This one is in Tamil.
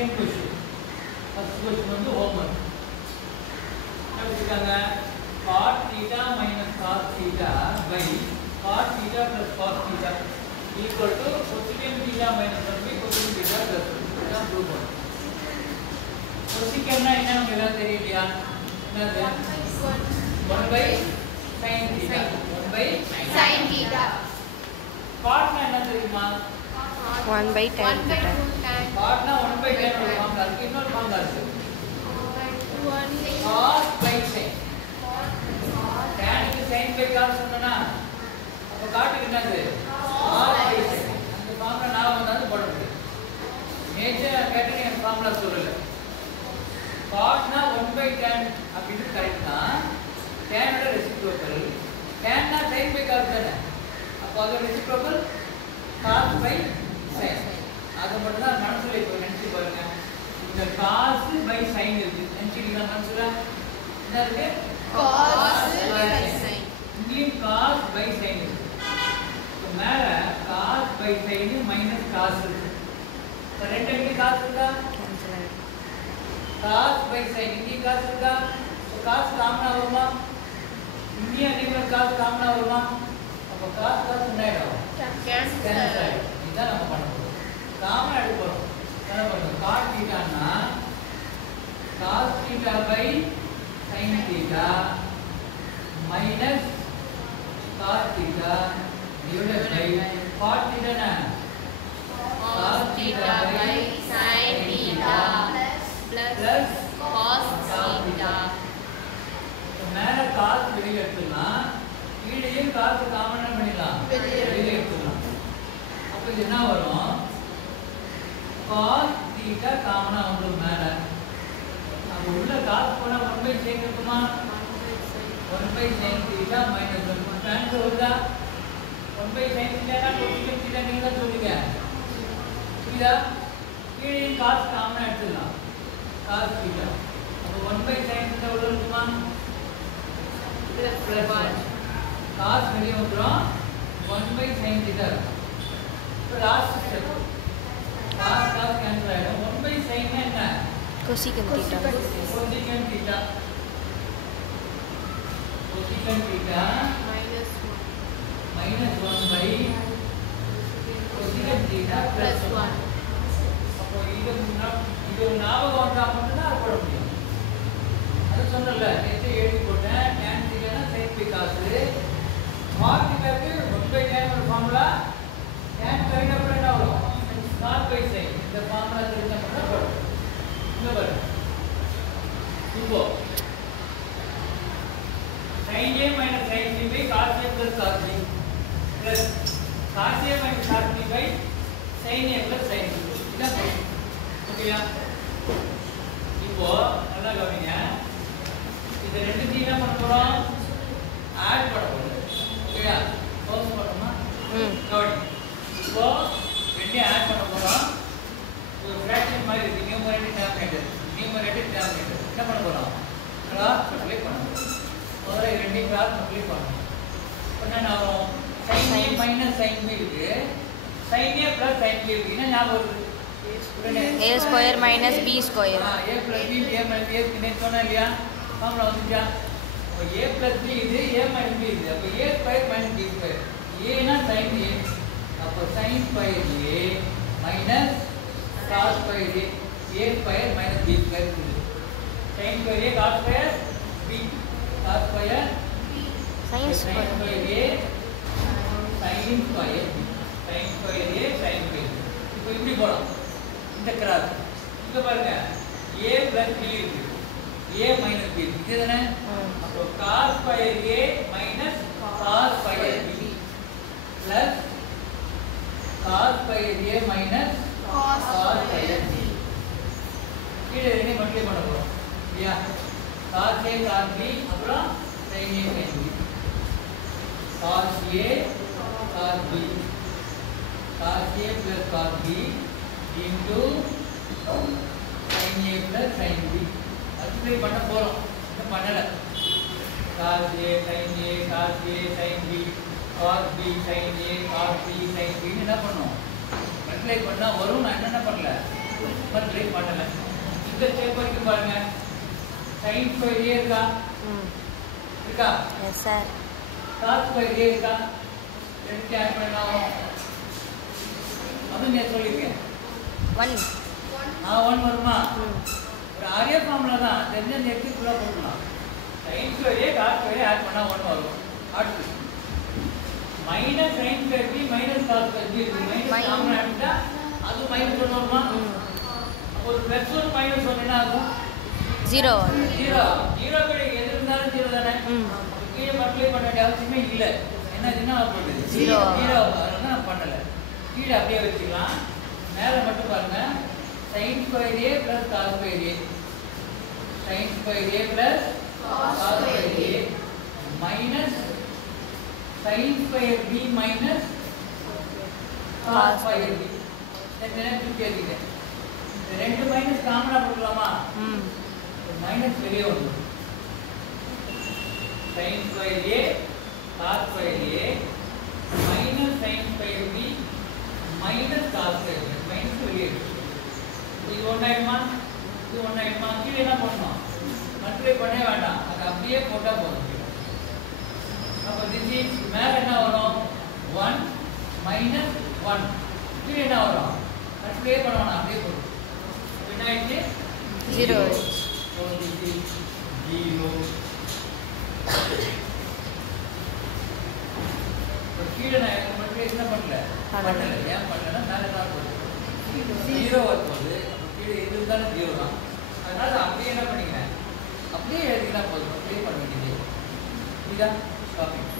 செகண்ட் क्वेश्चन ஃபர்ஸ்ட் क्वेश्चन வந்து ஹோம்வொர்க் என்ன கொடுத்திருக்காங்க cot theta minus cos theta by cot theta plus cos theta equal to cosecant theta minus 1 by cosecant theta plus 1 இதான் ப்ரூவ் பண்ணனும் cosecant னா என்னன்னு உங்களுக்கு தெரியலையா என்னது 1 by sin theta 1 by sin theta cot னா என்ன தெரியுமா 1 by tan theta. cot னா 1 by tan ஒரு ஃபார்முலா இருக்கு இன்னொரு ஃபார்முலா இருக்கு cos by sin tan க்கு sin by cos சொன்னனா அப்ப cot க்கு என்னது cos by sin அந்த ஃபார்முலா நான் வந்தாது போட முடியும் நேச்சர் கேட்டனே அந்த ஃபார்முலா சொல்லல cot னா 1 by tan அப்படினு கரெக்ட் தான் tan ஓட ரெசிப்ரோக்கல் tan னா sin by cos தானே அப்ப அது ரெசிப்ரோக்கல் cos by sin அது மட்டும் தான் மனசுல இப்போ நினைச்சு பாருங்க இந்த cos by sin இருக்கு நினைச்சிட்டீங்களா மனசுல என்ன இருக்கு cos by sin இங்கே cos by sin இருக்கு இப்போ மேல cos by sin minus cos இருக்கு இப்போ ரெண்டு இங்கே cos இருக்கா Cancel ஆயிடும். cos by sin இங்கே cos இருக்கா இப்போ cos காமனா வருமா இங்கே அதே மாதிரி cos காமனா வருமா அப்போ cos என்ன ஆயிடும் cancel இதான் நம்ம பண்ண போறோம் காமன் எடுக்க போறோம் என்ன பண்ணுவோம் cot theta னா cos theta by sin theta minus cos theta divided by cot theta னா cos theta by sin theta plus cos theta மேல cos வெளிய எடுத்துடலாம் கீழேயும் cos காமன் பண்ணிடலாம் வெளிய எடுத்துடலாம் அப்ப இது என்ன வரும் cos theta காமனா வந்துரும் மேல அப்ப உள்ள cos போனா 1 by sin இருக்குமா 1 by sin theta minus 1 cancel வருதா 1 by sin theta னா cosecant theta நீங்க தான் சொல்லுங்க புரியுதா கீழே cos காமனா எடுத்துடலாம் cos theta அப்ப 1 by sin theta உள்ள இருக்குமா plus 1 cos வெளிய வந்துரும் 1 by sin theta இப்போ லாஸ்ட் ஸ்டெப் cos cancel ஆயிடும் 1 by sin என்ன Cosecant theta. cosecant theta cosecant theta minus 1 by cosecant theta plus 1 அப்போ இது ஞாபகம் வந்தா மட்டும் தான் போட முடியும் அது சொன்னல நேத்து எழுதி போட்டேன் tan theta னா sin by cos cos theta க்கு 1 by tan ஒரு ஃபார்முலா tan கரெக்டா அப்புறம் என்ன வரும் cos by sin இந்த ஃபார்முலா தெரிஞ்சா மட்டும் போடும் இங்க பாரு இப்போ sin a minus sin b by cos a plus cos b plus cos a minus cos b by sin a plus sin b இதான் போடும் ஓகேயா இப்போ நல்லா கவனிங்க இது ரெண்டுத்தையும் என்ன பண்ண போறோம் ஆட் பண்ண போறோம் ஓகேயா க்ளோஸ் பண்ணோமா கவனி இப்போ ரெண்டையும் ஆட் பண்ண போறோம் ஒரு ஃபிராக்ஷன் மாதிரி இருக்கு நியூமரேட்டர் டினாமினேட்டர் என்ன பண்ண போறோம் கிராஸ் மல்டிப்ளை பண்ண போறோம் முதல்ல ரெண்டையும் கிராஸ் மல்டிப்ளை பண்ணணும் பண்ணா நான் sin a minus sin b இருக்கு sin a plus sin b இருக்கு என்ன ஞாபகம் வருது A square minus B square. a plus b a minus b க்கு சொன்னா இல்லையா ஃபார்முலா வந்துச்சா அப்ப a plus b இது a minus b இது அப்ப a square minus b square a னா sin a அப்ப sin square a minus cos square a square minus b square இது sin square a cos square b cos square Sin sin square. square a sin square b sin square a sin square இப்போ இப்படி போலாம் இந்த கிராஸ் இங்க பாருங்க a plus b இருக்கு a minus b இதுதானே அப்போ cos square a minus cos square b plus cos square a minus cos square b கீழே ரெண்டே மல்டிப்ளை பண்ண போறோம் இல்லையா cos a cos b அப்புறம் sin a sin b cos a cos b cos a plus cos b into sin a plus sin b multiply பண்ண போறோம் இன்னும் பண்ணல cos a sin a cos a sin b cos b sin a cos b sin b என்ன பண்ணோம் மல்டிப்ளை பண்ணா வரும் நான் என்ன பண்ணல மல்டிப்ளை பண்ணல. இந்த ஸ்டெப் வரைக்கும் பாருங்க. sin ஸ்கொயர் a இருக்கா? இருக்கா? Yes sir. cos square a இருக்கா? ரெண்டு ஆட் பண்ணலாம். அது நான் சொல்லிருக்கேன். 1. 1 வருமா? ஒரு ஆரிய ஃபார்முலா தான். தெரிஞ்ச நெக்ஸ்ட் ஃபுல்லா போடலாம். sin square a cos square add பண்ணா 1 வரும். அடுத்து minus sin square b minus cos square b இருக்கு. மைனஸ் காமன் ஆட்டா அது மைனஸ் 1 வருமா? அப்போ ஒரு பிளஸ் 1 மைனஸ் 1 என்ன ஆகும்? 0. 0. 0 கூட எது இருந்தாலும் 0 தானே. கீழே மல்டிப்ளை பண்ண வேண்டிய அவசியமே இல்ல. என்ன இதுனா போடுது 0. 0 அதனால பண்ணல. கீழே அப்படியே வச்சுக்கலாம். மேல மட்டும் பாருங்க. sin square a plus cos square a. sin square a plus cos square a minus sin square b minus cos square b. என்ன திருப்பி எழுதிட்டேன். ரெண்டு மைனஸ் காமனா போடலாமா? மைனஸ் வெளியே வரும். sin square a cos square a minus sin square b minus cos square b minus வெளியே வரும். இது ஒண்ணாயிடுமா? இது ஒண்ணாயிடுமா? கீழே என்ன பண்ணணும்? மல்டிப்ளை பண்ணவே வேண்டாம். அது அப்படியே போட்டா போதும். அப்போ this is மேல என்ன வரும்? 1 minus 1. கீழே என்ன வரும்? மல்டிப்ளை பண்ண வேண்டாம். அப்படியே போடும். என்ன ஆயிடுச்சு? 0. So this is 0. கீழே நான் மல்டிப்ளை என்ன பண்ணல? பண்ணல. ஏன் பண்ணலன்னா மேல தான் போடுது. 0 வரும்போது கீழே இது இருந்தாலும் 0 தான். அதனால அப்படியே என்ன பண்ணிக்கிறேன்? அப்படியே எழுதினா போதும். அப்படியே பண்ண வேண்டியது. இதுதான் டாபிக்.